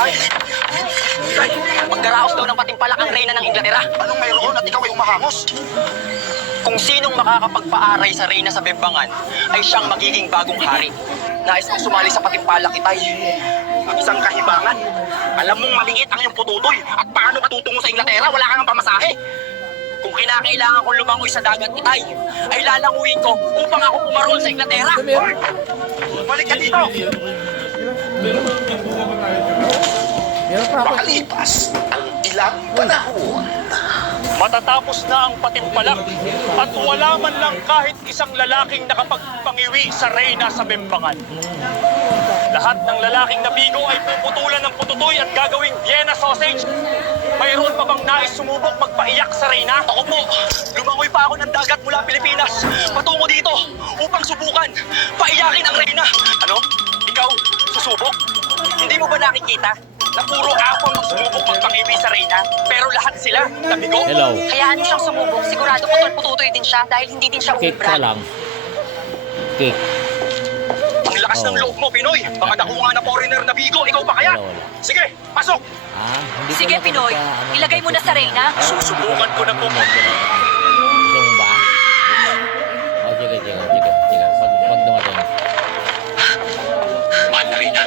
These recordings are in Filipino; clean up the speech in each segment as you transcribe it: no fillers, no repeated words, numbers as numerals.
Itay! Itay! Magdaraos daw ng patimpalak ang reyna ng Inglaterra. Anong mayroon at ikaw ay umahangos? Kung sinong makakapagpaaray sa reyna sa Bembangan ay siyang magiging bagong hari. Nais kong sumali sa patimpalak, Itay. Ang isang kahibangan. Alam mong maliit ang iyong pututoy at paano ka tutungo sa Inglaterra? Wala kang pamasahe. Kung kinakailangan kong lumangoy sa dagat, Itay, ay lalanguin ko upang ako pumarol sa Inglaterra. Balik ka dito! Makalipas ang ilang panahon. Matatapos na ang patimpalak at wala man lang kahit isang lalaking nakapagpangiwi sa reyna sa Bembangan. Lahat ng lalaking nabigo ay puputulan ng pututoy at gagawing Vienna sausage. Mayroon pa bang nais sumubok magpaiyak sa reyna? Ako po, lumangoy pa ako ng dagat mula Pilipinas patungo dito upang subukan paiyakin ang reyna. Ano? Ikaw, susubok? Hindi mo ba nakikita na puro ako ang sumubok magpangiwi sa reyna, pero lahat sila nabigo? Hello. Hayaan mo siyang sumubok. Sigurado putol-pututoy din siya dahil hindi din siya Cake ubra. ka lang. Cake. Ang lakas ng loob mo, Pinoy. Mga nakuha na foreigner na bigo, ikaw pa kaya? Wala, wala. Sige, pasok! Hindi Sige, ko na Pinoy. ano, Ilagay mo na sa reyna. Susubukan ko na po. Gusto mo ba? Oh, sige. Pag dumating. Mahal na reyna.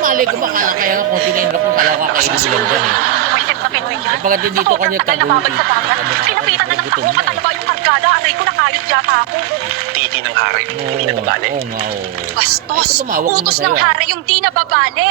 Mali ko ba? Kaya nga kung tinayin ako, kala ko kakainin lang dyan Pwisit na Pinoy yan. Pagkat dito Sa kanya sobrang tagal na babay sa dagat, pinapitan na ng gutom ako na at ano ba yung kargada? Aray ko, nakayot yata ako. Titi ng hari, hindi na nabali. Oo nga, oo. Bastos! Ito, tumawag naman Utos sa'yo, ng ah. hari yung di nababali.